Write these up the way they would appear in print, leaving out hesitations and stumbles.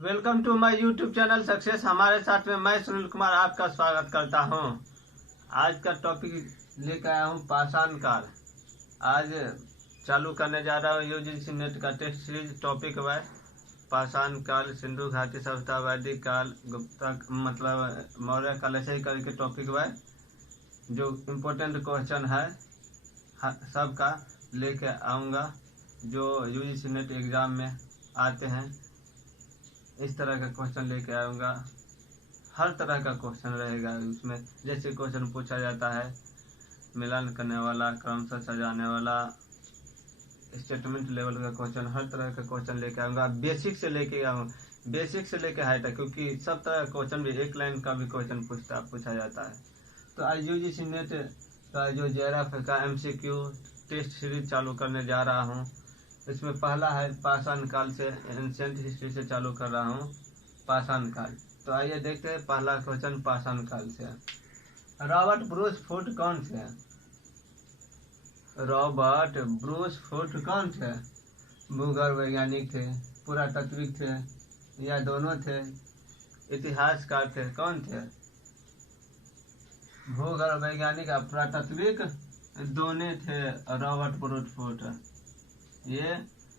Welcome to my YouTube channel success. हमारे साथ में मैं सुनील कुमार आपका स्वागत करता हूं। आज का टॉपिक लेकर आया हूं पाषाण काल। आज चालू करने जा रहा हूं यूजीसी नेट का टेस्ट सीरीज। टॉपिक है पाषाण काल, सिंधु घाटी सभ्यता, वैदिक काल, गुप्ता मतलब मौर्य काल, ऐसे ही करके टॉपिक है। जो इम्पोर्टेंट क्वेश्चन है सबका लेके आऊँगा, जो यूजीसी नेट एग्ज़ाम में आते हैं। इस तरह का क्वेश्चन लेके आऊँगा। हर तरह का क्वेश्चन रहेगा उसमें। जैसे क्वेश्चन पूछा जाता है मिलान करने वाला, क्रमशः सजाने वाला, स्टेटमेंट लेवल का क्वेश्चन, हर तरह का क्वेश्चन लेके आऊँगा। बेसिक से लेके आऊँगा, बेसिक से लेके हाई तक, क्योंकि सब तरह का क्वेश्चन भी, एक लाइन का भी क्वेश्चन पूछा जाता है। तो आज यूजीसी नेट का जो जेआरएफ का एमसीक्यू टेस्ट सीरीज चालू करने जा रहा हूँ। इसमें पहला है पाषाण काल से, एंशिएंट हिस्ट्री से चालू कर रहा हूँ पाषाण काल। तो आइए देखते हैं पहला क्वेश्चन पाषाण काल से। रॉबर्ट ब्रूस फुट कौन थे? रॉबर्ट ब्रूस फुट कौन थे? भूगर्भ वैज्ञानिक थे, पुरातत्विक थे, या दोनों थे? इतिहासकार थे? कौन थे? भूगर्भ वैज्ञानिक और पुरातत्विक दोनों थे। रॉबर्ट ब्रूस फुट ये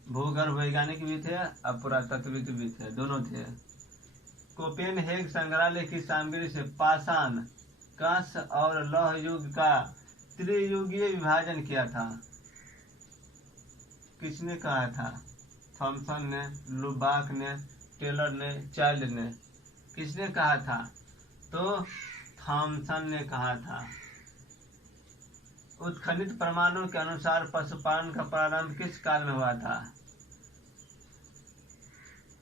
भूगर्भ वैज्ञानिक भी थे और पुरातत्विक भी थे, दोनों थे। कोपेनहेग संग्रहालय की सामग्री से पाषाण, कांस्य और लौह युग का त्रियुगीय विभाजन किया था। किसने कहा था? थॉमसन ने, लुबाक ने, टेलर ने, चाइल्ड ने? किसने कहा था? तो थॉमसन ने कहा था। उत्खनित प्रमाणों के अनुसार पशुपालन का प्रारंभ किस काल में हुआ था?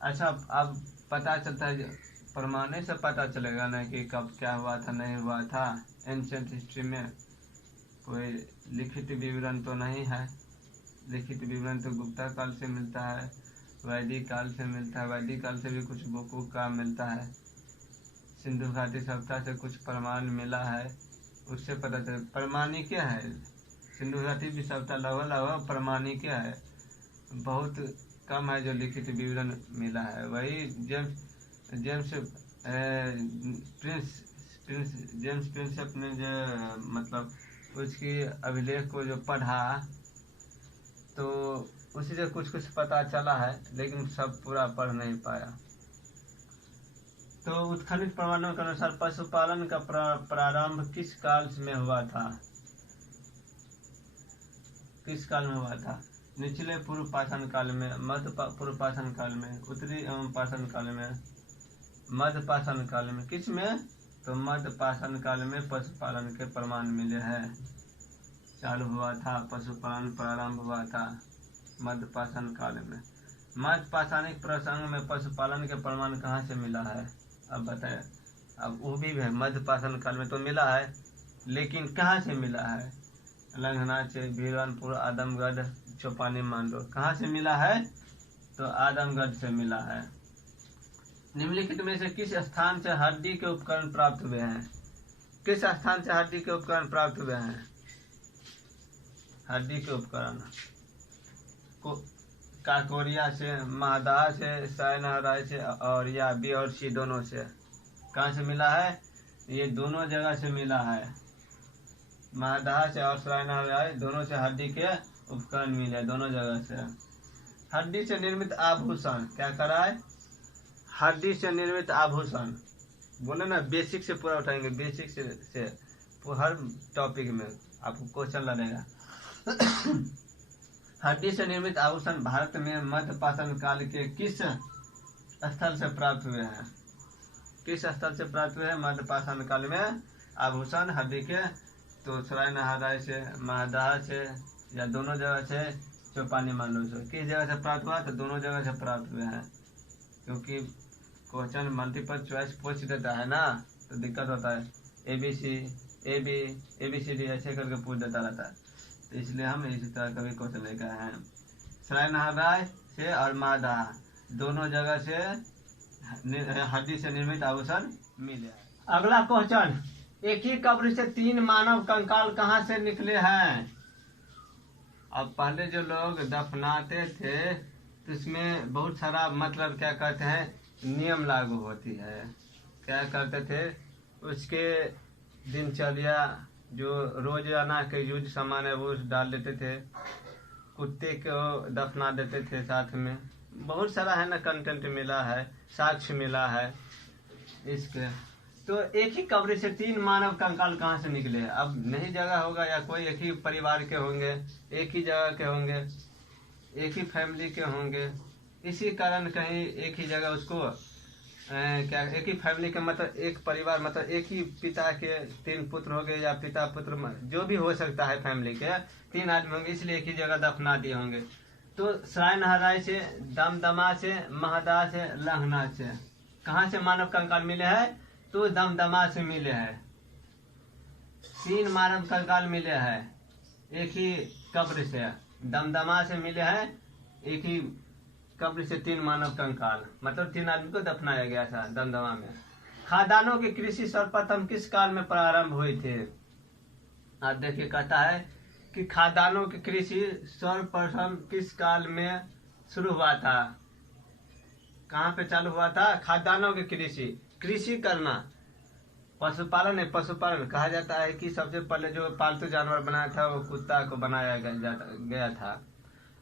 अच्छा, अब पता चलता है, प्रमाणों से पता चलेगा ना कि कब क्या हुआ था, नहीं हुआ था। एंशिएंट हिस्ट्री में कोई लिखित विवरण तो नहीं है। लिखित विवरण तो गुप्ता काल से मिलता है, वैदिक काल से मिलता है। वैदिक काल से भी कुछ बुकों का मिलता है। सिंधु घाटी सभ्यता से कुछ प्रमाण मिला है, उससे पता चल। प्रमाणिक क्या है? सिंधु घाटी भी सभ्यता लगभग प्रमाणिक है, बहुत कम है जो लिखित विवरण मिला है। वही जेम्स प्रिंसेप ने जो मतलब उसकी अभिलेख को जो पढ़ा, तो उसी से कुछ कुछ पता चला है, लेकिन सब पूरा पढ़ नहीं पाया। तो उत्खनित प्रमाणों के अनुसार पशुपालन का प्रारंभ किस काल में हुआ था? किस काल में हुआ था? निचले पूर्व पाषाण काल में, मध्य पूर्व पाषाण काल में, उत्तरी एवं पाषाण काल में, मध्य पाषाण काल में। किस में? तो मध्य पाषाण काल में पशुपालन के प्रमाण मिले हैं। चालू हुआ था पशुपालन, प्रारंभ हुआ था मध्य पाषाण काल में। मध्य पाषाणिक प्रसंग में पशुपालन के प्रमाण कहाँ से मिला है? अब बताए। अब वो भी है, मध्य पाषाण काल में तो मिला है, लेकिन कहाँ से मिला है? लंघनाच से, भीरवानपुर, आदमगढ़, चौपानी, मांडो। कहाँ से मिला है? तो आदमगढ़ से मिला है। निम्नलिखित में से किस स्थान से हड्डी के उपकरण प्राप्त हुए हैं? किस स्थान से हड्डी के उपकरण प्राप्त हुए हैं? हड्डी के उपकरण काकोरिया से, महादाह से, सायनाराय से, और या बी और सी दोनों से। कहाँ से मिला है? ये दोनों जगह से मिला है। महादाह से और सायनाराय दोनों से हड्डी के उपकरण मिले, दोनों जगह से। हड्डी से निर्मित आभूषण क्या कराए? हड्डी से निर्मित आभूषण बोले ना, बेसिक से पूरा उठाएंगे, बेसिक से हर टॉपिक में आपको क्वेश्चन लगेगा। हड्डी से निर्मित आभूषण भारत में मध्य पाषाण काल के किस स्थल से प्राप्त हुए हैं? किस स्थल से प्राप्त हुए हैं मध्य पाषाण काल में आभूषण हड्डी के? तो सायनाराय से, महादाह से, या दोनों जगह से, चौपानी, मांडो से। किस जगह से प्राप्त हुआ? तो दोनों जगह से प्राप्त हुए हैं, क्योंकि क्वेश्चन मल्टीपल चॉइस पूछ देता है ना, तो दिक्कत होता है। ABCD ऐसे करके पूछ देता रहता है, तो इसलिए हम इसी तरह का भी क्वेश्चन लेकर आए हैं। सायनाराय से और महादाह दोनों जगह से हड्डी से निर्मित आभूषण मिले। अगला क्वेश्चन, एक ही कब्र से 3 मानव कंकाल कहाँ से निकले हैं? अब पहले जो लोग दफनाते थे तो इसमें बहुत सारा मतलब क्या कहते हैं नियम लागू होती है। क्या करते थे, उसके दिनचर्या जो रोजाना के यूज सामान है वो डाल देते थे, कुत्ते को दफना देते थे साथ में। बहुत सारा है ना कंटेंट मिला है, साक्ष्य मिला है इसके। तो एक ही कब्र से 3 मानव कंकाल कहाँ से निकले? अब नहीं जगह होगा या कोई एक ही परिवार के होंगे, एक ही जगह के होंगे, एक ही फैमिली के होंगे, इसी कारण कहीं एक ही जगह उसको क्या एक ही फैमिली के मतलब एक परिवार मतलब एक ही पिता के 3 पुत्र हो गए या पिता पुत्र जो भी हो सकता है, फैमिली के 3 आदमी होंगे, इसलिए एक ही जगह दफना दिए होंगे। तो सराय नहराई से, दमदमा से, महदा से, लहना से कहाँ से मानव कंकाल मिले हैं? तो दमदमा से मिले हैं। 3 मानव कंकाल मिले हैं एक ही कब्र से, दमदमा से मिले हैं एक ही कब्र से 3 मानव कंकाल, मतलब 3 आदमी को दफनाया गया था दमदमा में। खादानों की कृषि सर्वप्रथम किस काल में प्रारंभ हुई थे? आप देखिए, कहता है कि खादानों की कृषि सर्वप्रथम किस काल में शुरू हुआ था? कहाँ पे चालू हुआ था? खादानों की कृषि, कृषि करना, पशुपालन है। पशुपालन कहा जाता है कि सबसे पहले जो पालतू जानवर बनाया था वो कुत्ता को बनाया गया था।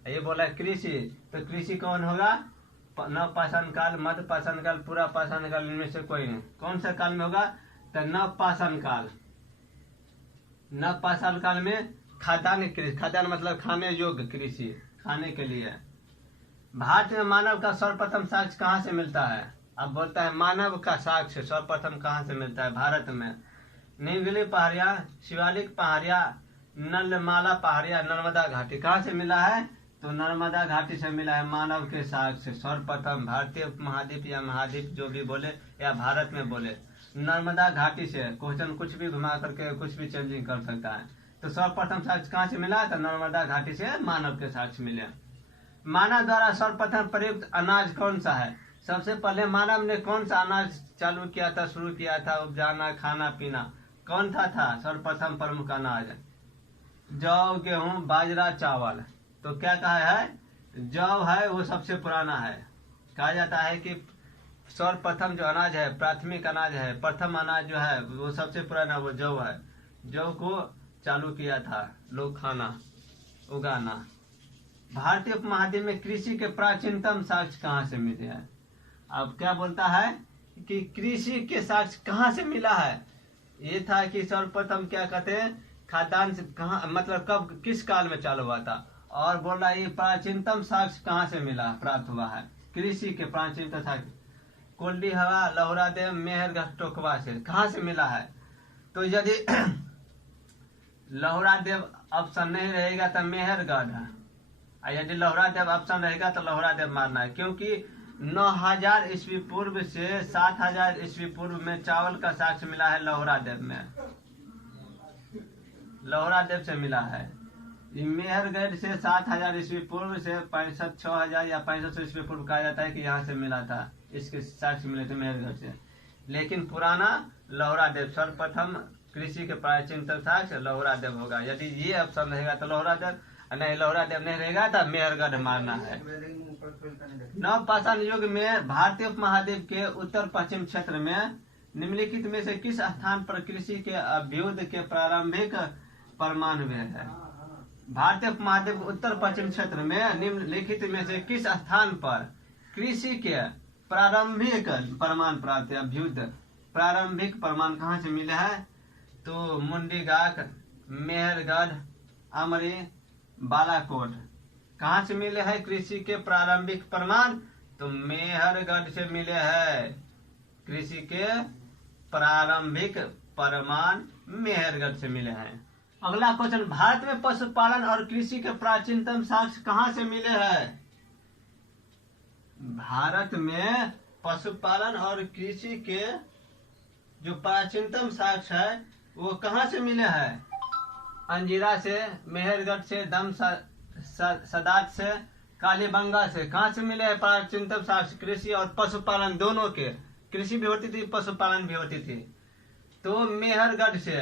ये बोला कृषि, तो कृषि कौन होगा? नवपाषाण काल, मध्य पाषाण काल, पूरा पाषाण काल, इनमें से कोई नहीं। कौन सा काल में होगा? तो नवपाषाण काल। नवपाषाण काल में खाद्यान्न कृषि, खाद्यान्न मतलब खाने योग्य कृषि, खाने के लिए। भारत में मानव का सर्वप्रथम साक्ष्य कहाँ से मिलता है? अब बोलता है मानव का साक्ष्य सर्वप्रथम कहाँ से मिलता है? भारत में नीलगिरी पहाड़िया, शिवालिक पहाड़िया, नलमाला पहाड़िया, नर्मदा घाटी। कहाँ से मिला है? तो नर्मदा घाटी से मिला है मानव के साक्ष्य सर्वप्रथम। भारतीय महाद्वीप या महाद्वीप जो भी बोले या भारत में बोले, नर्मदा घाटी से। क्वेश्चन कुछ भी घुमा करके कुछ भी चेंजिंग कर सकता है। तो सर्वप्रथम साक्ष्य कहाँ से मिला? तो नर्मदा घाटी से मानव के साक्ष्य मिले। मानव द्वारा सर्वप्रथम प्रयुक्त अनाज कौन सा है? सबसे पहले मानव ने कौन सा अनाज चालू किया था, शुरू किया था उपजाना, खाना पीना? कौन था सर्वप्रथम प्रमुख अनाज? जौ, गेहूं, बाजरा, चावल। तो क्या कहा है? जौ है वो सबसे पुराना है। कहा जाता है कि सर्वप्रथम जो अनाज है, प्राथमिक अनाज है, प्रथम अनाज जो है वो सबसे पुराना वो जौ है। जौ को चालू किया था लोग खाना उगाना। भारतीय उपमहाद्वीप में कृषि के प्राचीनतम साक्ष्य कहाँ से मिले हैं? अब क्या बोलता है कि कृषि के साक्ष्य कहाँ से मिला है? ये था कि सर्वप्रथम क्या कहते हैं, खाद्यान्न से कहाँ, मतलब कब किस काल में चालू हुआ था। और बोल रहा है ये प्राचीनतम साक्ष्य कहाँ से मिला, प्राप्त हुआ है कृषि के प्राचीनतम साक्ष्य? कोल्डी हवा, लहुरादेव, मेहरगढ़, टोकवा से। कहाँ से मिला है? तो यदि लहुरादेव ऑप्शन नहीं रहेगा तो मेहरगढ़, और यदि लहुरादेव ऑप्शन रहेगा तो लहुरादेव मारना है, क्योंकि 9000 ईस्वी पूर्व से 7000 ईस्वी पूर्व में चावल का साक्ष्य मिला है लहुरादेव में, लहुरादेव से मिला है। मेहरगढ़ से 7000 ईस्वी पूर्व से 6000 या 6500 ईस्वी पूर्व कहा जाता है कि यहाँ से मिला था, इसके साक्ष्य मिले थे मेहरगढ़ से। लेकिन पुराना लहुरादेव, सर्वप्रथम कृषि के प्राचीनतम साक्ष्य लहुरादेव होगा। यदि ये ऑप्शन रहेगा तो लहुरादेव, नहीं लहुरादेव नहीं रहेगा तो मेहरगढ़ मारना है। नवपाषाण युग में भारतीय उपमहाद्वीप के उत्तर पश्चिम क्षेत्र में निम्नलिखित में से किस स्थान पर कृषि के अभ्युदय के प्रारंभिक प्रमाण हुए हैं? भारतीय उपमहाद्वीप उत्तर पश्चिम क्षेत्र में निम्नलिखित में से किस स्थान पर कृषि के प्रारंभिक प्रमाण प्राप्त है? अभ्युदय प्रारंभिक प्रमाण कहाँ से मिले हैं? तो मुंडीगाक, मेहरगढ़, अमरी, बालाकोट। कहाँ से मिले हैं कृषि के प्रारंभिक प्रमाण? तो मेहरगढ़ से मिले हैं कृषि के प्रारंभिक प्रमाण, मेहरगढ़ से मिले हैं। अगला क्वेश्चन, भारत में पशुपालन और कृषि के प्राचीनतम साक्ष्य कहाँ से मिले हैं? भारत में पशुपालन और कृषि के जो प्राचीनतम साक्ष्य है वो कहाँ से मिले हैं? अंजीरा से, मेहरगढ़ से, दम सदात से, कालीबंगा से। कहाँ से मिले हैं प्राचीनतम साक्ष्य? कृषि और पशुपालन दोनों के, कृषि भी होती थी पशुपालन भी होती थी। तो मेहरगढ़ से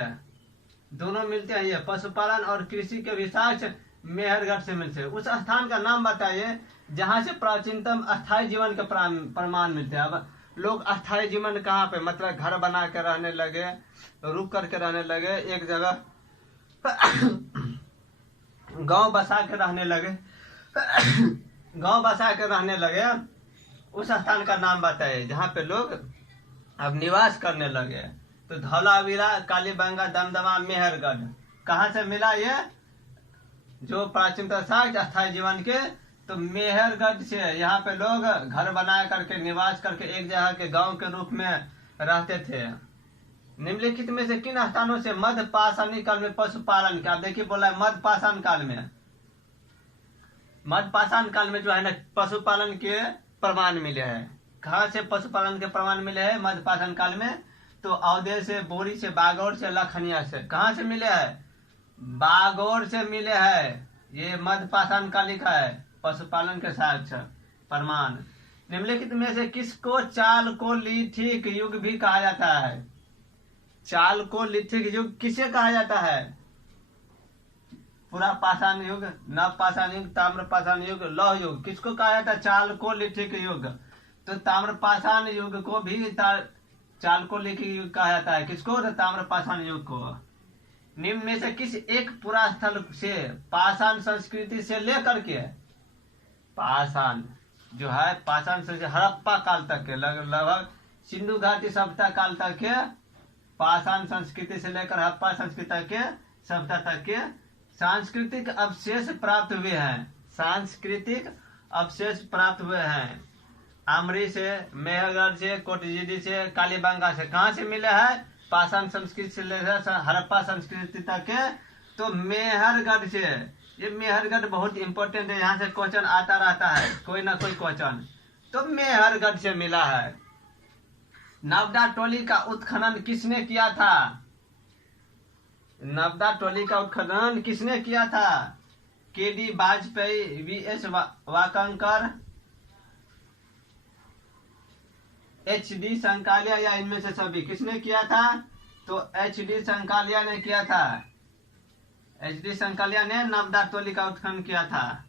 दोनों मिलते हैं। ये पशुपालन और कृषि के भी साक्ष्य मेहरगढ़ से मिलते हैं। उस स्थान का नाम बताइए जहाँ से प्राचीनतम अस्थायी जीवन के प्रमाण मिलते हैं। अब लोग अस्थायी जीवन कहाँ पे, मतलब घर बना के रहने लगे, रुक करके रहने लगे, एक जगह गांव बसा के रहने लगे, गांव बसा के रहने लगे। उस स्थान का नाम बताइए जहाँ पे लोग अब निवास करने लगे। तो धौलावीरा, कालीबंगा, दमदमा, मेहरगढ़ कहाँ से मिला ये जो प्राचीनतम अस्थायी जीवन के? तो मेहरगढ़ से। यहाँ पे लोग घर बना करके निवास करके एक जगह के गांव के रूप में रहते थे। निम्नलिखित में से किन स्थानों से मध्य पाषाणी काल में पशुपालन का, देखिए बोला है मध्य पाषाण काल में, मध्य पाषाण काल में जो है ना पशुपालन के प्रमाण मिले हैं। कहाँ से पशुपालन के प्रमाण मिले हैं मध्य पाषाण काल में? तो अवधे से, बोरी से, बागौर से, लखनिया से। कहाँ से मिले हैं? बागौर से मिले हैं। ये मध्य पाषाण काल का है पशुपालन के साक्ष्य प्रमाण। निम्नलिखित में से किसको चालकोलिथिक युग भी कहा जाता है? चालकोलिथिक युग किसे कहा जाता है? पूरा पाषाण युग, नव पाषाण युग, ताम्र पाषाण युग, लौह युग, किसको कहा जाता है? चालकोलिथिक युग। तो ताम्र पाषाण युग को भी चालकोलिथिक युग कहा जाता है। किसको? तो ताम्र पाषाण युग को। निम्न में से किस एक पुरा स्थल से पाषाण संस्कृति से लेकर के, पाषाण जो है पाषाण से हड़प्पा काल तक के, लगभग सिंधु घाटी सभ्यता काल तक के, पाषाण संस्कृति से लेकर हड़प्पा संस्कृति के सभ्यता तक के सांस्कृतिक अवशेष प्राप्त हुए हैं। सांस्कृतिक अवशेष प्राप्त हुए हैं। आमरी से, मेहरगढ़ से, कोटजीडी से, कालीबंगा से। कहाँ से मिले हैं? पाषाण संस्कृति से लेकर हड़प्पा संस्कृति तक के। तो मेहरगढ़ से। ये मेहरगढ़ बहुत इंपॉर्टेंट है, यहाँ से क्वेश्चन आता रहता है, कोई ना कोई क्वेश्चन। तो मेहरगढ़ से मिला है। नवदा टोली का उत्खनन किसने किया था? नवदा टोली का उत्खनन किसने किया था? KD Vajpeyi, VS Wakankar, HD Sankalia या इनमें से सभी? किसने किया था? तो एचडी संकालिया ने किया था। एचडी संकालिया ने नवदा टोली का उत्खनन किया था।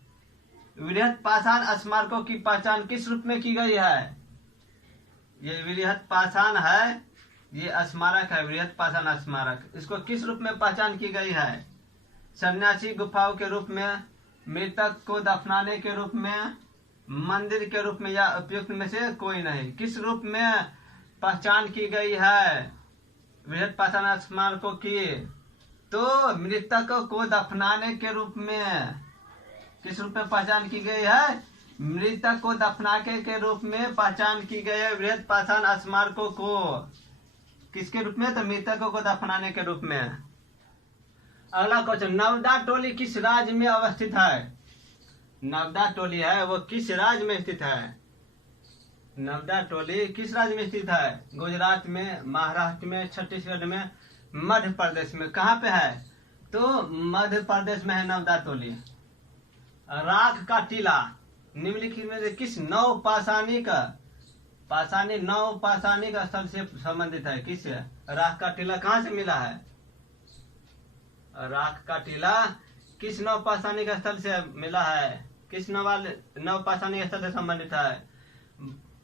वृहत पाषाण स्मारकों की पहचान किस रूप में की गई है? ये वृहत पाषाण है, ये स्मारक है, वृहत पाषाण स्मारक। इसको किस रूप में पहचान की गई है? सन्यासी गुफाओं के रूप में, मृतक को दफनाने के रूप में, मंदिर के रूप में, या उपयुक्त में से कोई नहीं। किस रूप में पहचान की गई है वृहत पाषाण स्मारकों की? तो मृतक को दफनाने के रूप में। किस रूप में पहचान की गई है? मृतक को दफनाने के रूप में पहचान की गई है वृहत पाषाण स्मारकों को। किसके रूप में? तो मृतकों को दफनाने के रूप में। अगला क्वेश्चन, नवदा टोली किस राज्य में अवस्थित है? नवदा टोली है वो किस राज्य में स्थित है? नवदा टोली किस राज्य में स्थित है? गुजरात में, महाराष्ट्र में, छत्तीसगढ़ में, मध्य प्रदेश में। कहाँ पे है? तो मध्य प्रदेश में है नवदा टोली। राख का टीला निम्नलिखित में से किस नव पाषाणिक स्थल से संबंधित है? किस? राख का टीला कहाँ से मिला है? राख का टीला किस नव पाषाणिक स्थल से मिला है? किस नव पाषाणिक स्थल से संबंधित है?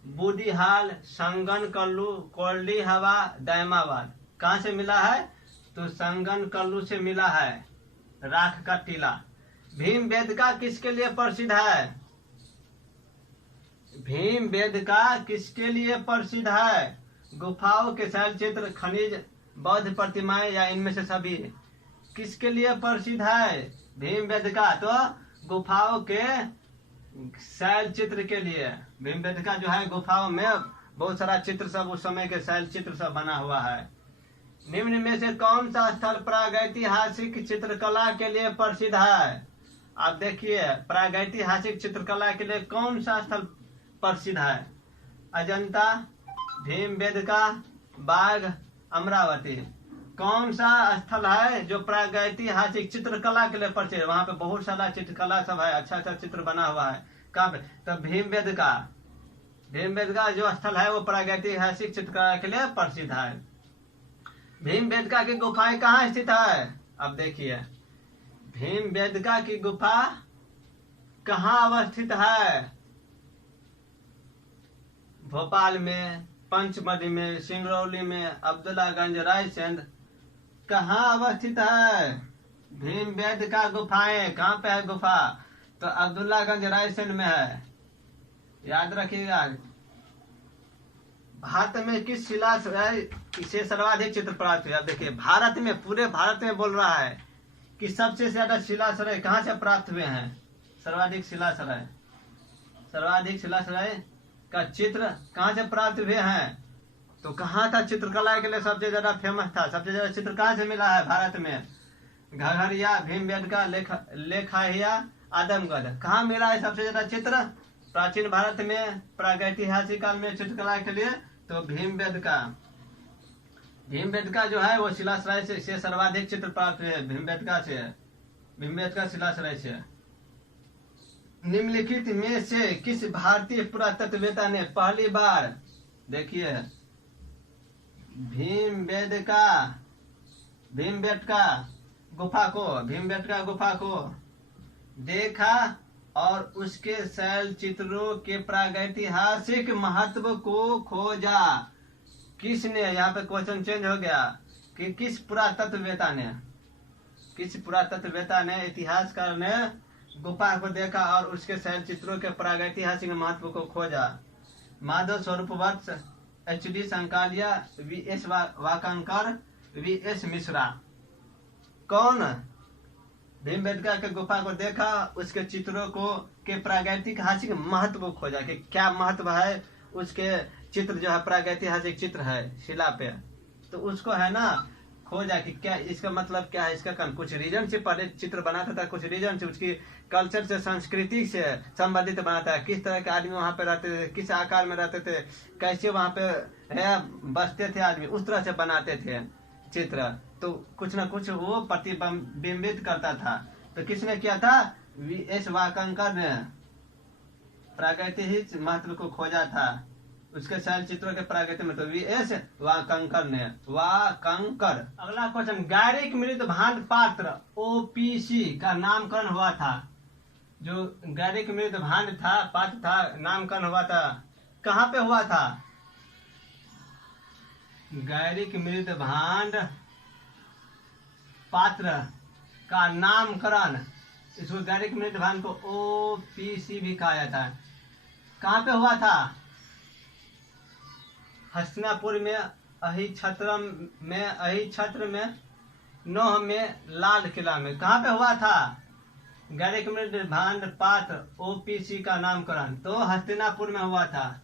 बूढ़ीहाल, संगन कल्लू, कोरली हवा, दैमाबाद। कहाँ से मिला है? तो संगन कल्लू से मिला है राख का टीला। भीमबेटका किसके लिए प्रसिद्ध है? भीमबेटका किसके लिए प्रसिद्ध है? गुफाओं के शैलचित्र, खनिज, बौद्ध प्रतिमाएं या इनमें से सभी? किसके लिए प्रसिद्ध है भीमबेटका? तो गुफाओं के शैल चित्र के लिए। भीमबेटका जो है गुफाओं में बहुत सारा चित्र सब उस समय के शैल चित्र सब बना हुआ है। निम्न में से कौन सा स्थल प्रागैतिहासिक चित्रकला के लिए प्रसिद्ध है? आप देखिए प्रागैतिहासिक चित्रकला के लिए कौन सा स्थल प्रसिद्ध है? अजंता, भीमबेटका, बाघ, अमरावती। कौन सा स्थल है जो प्रागैतिहासिक चित्रकला के लिए प्रसिद्ध है? वहां पे बहुत सारा चित्रकला सब है, अच्छा अच्छा चित्र बना हुआ है। कहाँ पे? तो भीमबेटका। भीमबेटका जो स्थल है वो प्रागैतिहासिक चित्रकला के लिए प्रसिद्ध है। भीमबेटका की गुफाएं कहाँ स्थित है? अब देखिए भीमबेटका की गुफा कहाँ अवस्थित है? भोपाल में, पंचमढ़ी में, सिंगरौली में, अब्दुल्लागंज, रायसेन कहाँ अवस्थित है? भीमबेटका गुफाएं कहाँ पे है गुफा? तो अब्दुल्लागंज, रायसेन में है। याद रखिएगा। भारत में किस शिलाश्रय से सर्वाधिक चित्र प्राप्त हुए? अब देखिए, भारत में, पूरे भारत में बोल रहा है कि सबसे ज्यादा शिलाश्रय कहाँ से प्राप्त हुए हैं? सर्वाधिक शिलाश्रय का चित्र कहाँ से प्राप्त हुए हैं? तो कहाँ था? चित्रकला के लिए सबसे ज्यादा फेमस था। सबसे ज्यादा चित्र कहाँ से मिला है भारत में? घघरिया, भीमबेटका, लेखाहिया, आदमगढ़। कहाँ मिला है सबसे ज्यादा चित्र? प्राचीन भारत में, प्रागैतिहासिक काल में चित्रकला के लिए तो भीमबेटका जो है वो शिलाश्रय से सर्वाधिक चित्र प्राप्त हुए भीमबेटका शिलाश्रय से। निम्नलिखित में से किस भारतीय पुरातत्ववेत्ता ने पहली बार, देखिए, भीमबेटका गुफा को देखा और उसके शैल चित्रों के प्रागैतिहासिक महत्व को खोजा? किसने? यहाँ पे क्वेश्चन चेंज हो गया कि किस पुरातत्ववेत्ता ने, इतिहासकार ने गुफा को देखा और उसके शैल चित्रों के प्रागैतिहासिक महत्व को खोजा? माधव स्वरूप वत्स, HD Sankalia, VS वाकंकर, VS Mishra. कौन? भीमबेटका के गुफा को देखा, उसके चित्रों को के प्रागैतिहासिक महत्व को खोजा कि क्या महत्व है उसके चित्र जो है, प्रागैतिहासिक चित्र है शिला पे, तो उसको है ना खोजा कि क्या इसका मतलब क्या है, इसका कुछ रीजन से पहले चित्र बनाता था, कुछ रीजन से, उसकी कल्चर से, संस्कृति से संबंधित बनाता है। किस तरह के आदमी वहां पे रहते थे, किस आकार में रहते थे, कैसे वहां पे बसते थे आदमी, उस तरह से बनाते थे चित्र। तो कुछ न कुछ वो प्रतिबिंबित करता था। तो किसने किया था? VS वाकंकर ने प्रागैतिहासिक महत्व को खोजा था, उसके शैल चित्रों के प्रागैतिक महत्व। VS वाकंकर ने। अगला क्वेश्चन, गैरिक मृत भांड पात्र OPC का नामकरण हुआ था। जो गैरिक मृत भांड था, पात्र था, नामकरण हुआ था, कहाँ पे हुआ था? गैरिक मृत भांड पात्र का नामकरण, इसको गैरिक मृत भांड को OPC भी कहा जाता है। कहाँ पे हुआ था? हस्तिनापुर में, अहिछत्र में, नोह में, लाल किला में। कहाँ पे हुआ था गैरिक मृत भांड पात्र OPC का नामकरण? तो हस्तिनापुर में हुआ था।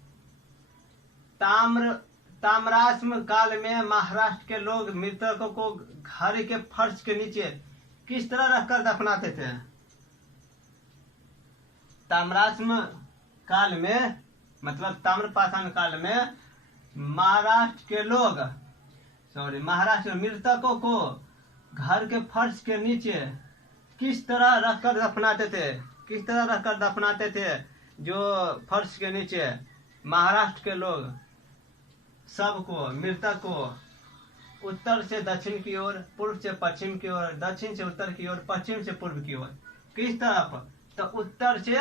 ताम्राश्म काल में महाराष्ट्र के लोग मृतकों को घर के फर्श के नीचे किस तरह रखकर दफनाते थे? ताम्राश्म काल में, मतलब ताम्रपाषाण काल में, महाराष्ट्र मृतकों को घर के फर्श के नीचे किस तरह रखकर दफनाते थे? जो फर्श के नीचे महाराष्ट्र के लोग सबको, मृतक को उत्तर से दक्षिण की ओर, पूर्व से पश्चिम की ओर, दक्षिण से उत्तर की ओर, पश्चिम से पूर्व की ओर, किस तरफ? तो उत्तर से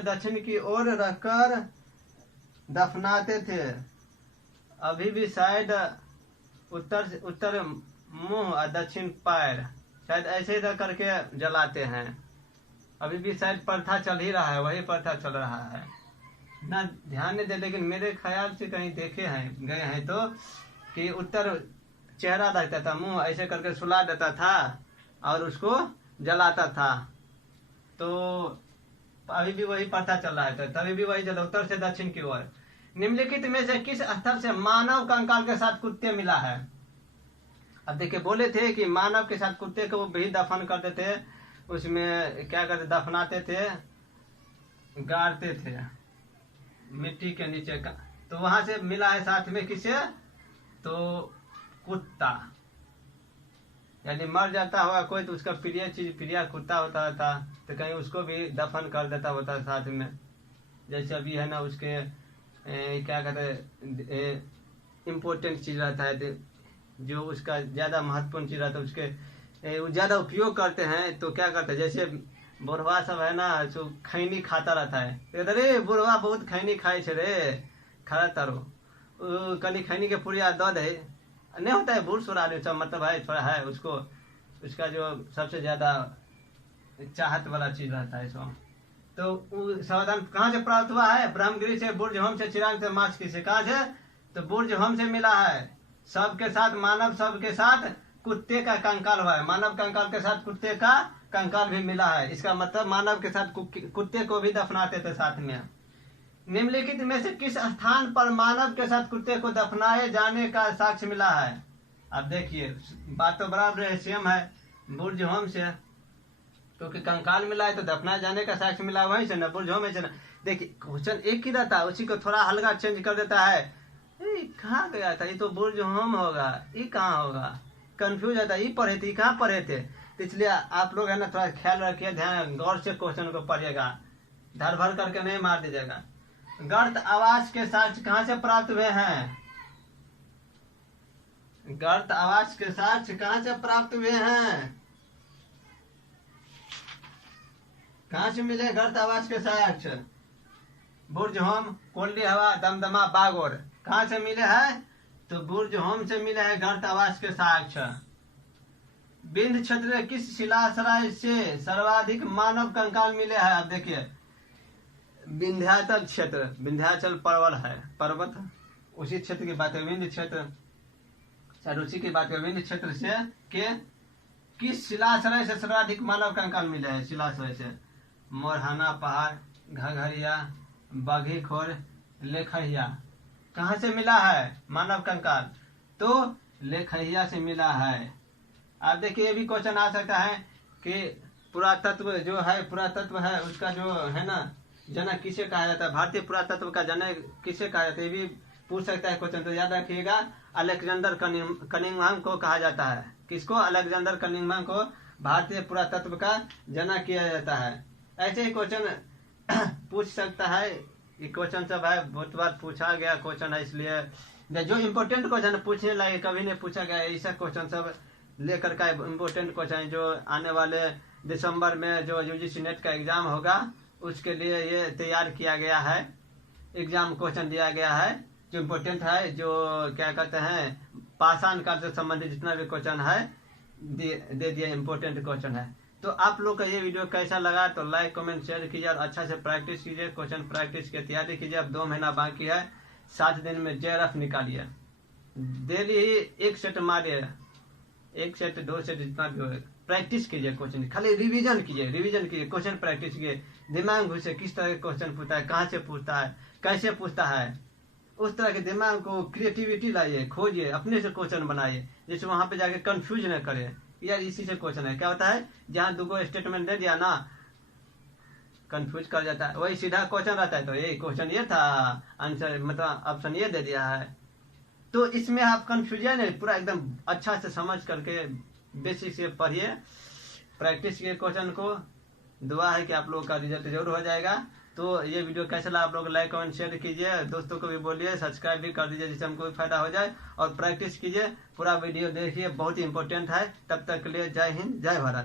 दक्षिण की ओर रखकर दफनाते थे। अभी भी शायद उत्तर मुंह और दक्षिण पैर, शायद ऐसे ही रख करके जलाते हैं। अभी भी शायद प्रथा चल ही रहा है, वही प्रथा चल रहा है ना, ध्यान नहीं दे। लेकिन मेरे ख्याल से कहीं गए हैं तो कि उत्तर चेहरा रखता था, मुंह ऐसे करके सुला देता था और उसको जलाता था। तो अभी भी वही प्रथा चल रहा है, तभी भी वही जला, उत्तर से दक्षिण की ओर। निम्नलिखित में से किस स्थल से मानव कंकाल के साथ कुत्ते मिला है? अब देखिए, बोले थे कि मानव के साथ कुत्ते को भी दफन करते थे, उसमें क्या करते, दफनाते थे, गाड़ते थे मिट्टी के नीचे का। तो वहां से मिला है साथ में किसे? तो कुत्ता, यानी मर जाता होगा कोई तो उसका प्रिय कुत्ता होता था, तो कहीं उसको भी दफन कर देता होता साथ में। जैसे अभी है ना, उसके क्या कहते हैं, इम्पोर्टेंट चीज रहता है, जो उसका ज़्यादा महत्वपूर्ण चीज़ रहता है उसके वो ज़्यादा उपयोग करते हैं। तो क्या करते हैं, जैसे बुढ़वा सब है ना, जो खैनी खाता रहता है, तो अरे बुढ़वा बहुत खैनी खाए छे रे, खा तारो कनी खैनी के पुड़िया दो दे, नहीं होता है बूढ़ सुरा सब मतलब है थोड़ा है उसको, उसका जो सबसे ज़्यादा चाहत वाला चीज़ रहता है सो। तो समाधान कहाँ से प्राप्त हुआ है? ब्रह्मगिरी से, बुर्ज होम से, चिराग से, मास्की से। कहाँ से? तो बुर्ज होम से मिला है। सबके साथ मानव, सबके साथ कुत्ते का कंकाल हुआ है। मानव कंकाल के साथ कुत्ते का कंकाल भी मिला है। इसका मतलब मानव के साथ कुत्ते को भी दफनाते थे साथ में। निम्नलिखित में से किस स्थान पर मानव के साथ कुत्ते को दफनाए जाने का साक्ष्य मिला है? अब देखिए, बात तो बराबर सेम है। बुर्ज होम से क्योंकि कंकाल मिला है तो दफनाए जाने का साक्ष्य मिला वहीं से ना, बुर्ज होम से ना। देखिए क्वेश्चन एक ही रहता है, उसी को थोड़ा हल्का चेंज कर देता है। कहाँ गया था, ये तो बुर्ज होम होगा, ये कहाँ होगा, कंफ्यूज होता है। ये पढ़े थे, कहाँ पढ़े थे? तो इसलिए आप लोग है ना थोड़ा ख्याल रखिए, ध्यान गौर से क्वेश्चन को पढ़िएगा, धर भर करके नहीं मार दीजिएगा। गर्त आवास के साक्ष्य कहाँ से प्राप्त हुए हैं? गर्त आवास के साक्ष्य कहाँ से प्राप्त हुए हैं? कहाँ से मिले गर्त आवास के साक्ष्य? बुर्ज होम, कोल्डी हवा, दमदमा, बागोर। कहाँ से मिले हैं? तो बुर्ज होम से मिले हैं गर्त आवास के साक्ष्य। विंध्य क्षेत्र में किस शिलाश्रय से सर्वाधिक मानव कंकाल मिले हैं? अब देखिए, विंध्याचल क्षेत्र, विंध्याचल पर्वत है, पर्वत, उसी क्षेत्र की बात है। विंध्य क्षेत्र, उसी की बात है। विंध्य क्षेत्र से के किस शिलाश्रय से सर्वाधिक मानव कंकाल मिले हैं? शिलाश्रय से मोरहाना पहाड़, घघरिया, बघी खोर, लेखहिया। कहाँ से मिला है मानव कंकाल? तो लेखहिया से मिला है। आप देखिए, ये भी क्वेश्चन आ सकता है कि पुरातत्व जो है, पुरातत्व है उसका जो है ना जनक किसे कहा जाता है? भारतीय पुरातत्व का जनक किसे कहा जाता है? ये भी पूछ सकता है क्वेश्चन। तो याद रखिएगा, अलेक्जेंडर कनिंघम को कहा जाता है। किसको? अलेक्जेंडर कनिंघम को भारतीय पुरातत्व का जनक किया जाता है। ऐसे ही क्वेश्चन पूछ सकता है। ये क्वेश्चन सब है, बहुत बार पूछा गया क्वेश्चन है, इसलिए जो इम्पोर्टेंट क्वेश्चन पूछने लगे कभी नहीं पूछा गया, ऐसा क्वेश्चन सब लेकर का इम्पोर्टेंट क्वेश्चन जो आने वाले दिसंबर में जो यूजीसी नेट का एग्जाम होगा उसके लिए ये तैयार किया गया है। एग्जाम क्वेश्चन दिया गया है जो इम्पोर्टेंट है, जो क्या कहते हैं पाषाण काल से संबंधित जितना भी क्वेश्चन है दे दिया, इम्पोर्टेंट क्वेश्चन है। तो आप लोग का ये वीडियो कैसा लगा तो लाइक कमेंट शेयर कीजिए और अच्छा से प्रैक्टिस कीजिए, क्वेश्चन प्रैक्टिस की तैयारी कीजिए। अब 2 महीना बाकी है, 7 दिन में JRF निकालिए। डेली ही 1 सेट मारिए, 1 सेट 2 सेट जितना भी हो, प्रैक्टिस कीजिए क्वेश्चन, खाली रिवीजन कीजिए, क्वेश्चन प्रैक्टिस कीजिए। दिमाग घुसे किस तरह के क्वेश्चन पूछता है, कहाँ से पूछता है, कैसे पूछता है, उस तरह के दिमाग को क्रिएटिविटी लाइए, खोजिए, अपने से क्वेश्चन बनाइए, जिससे वहां पे जाके कंफ्यूज न करे यार इसी से क्वेश्चन है। क्या होता है, जहाँ 2 स्टेटमेंट दे दिया ना, कंफ्यूज कर जाता है, वही सीधा क्वेश्चन रहता है। तो ये क्वेश्चन ये था, आंसर मतलब ऑप्शन ये दे दिया है। तो इसमें आप कंफ्यूजन है पूरा एकदम अच्छा से समझ करके बेसिक से पढ़िए, प्रैक्टिस किए क्वेश्चन को। दुआ है कि आप लोगों का रिजल्ट जरूर हो जाएगा। तो ये वीडियो कैसा लगा आप लोग लाइक कमेंट शेयर कीजिए, दोस्तों को भी बोलिए, सब्सक्राइब भी कर दीजिए जिससे हमको भी फायदा हो जाए। और प्रैक्टिस कीजिए, पूरा वीडियो देखिए, बहुत ही इंपॉर्टेंट है। तब तक के लिए जय हिंद, जय भारत।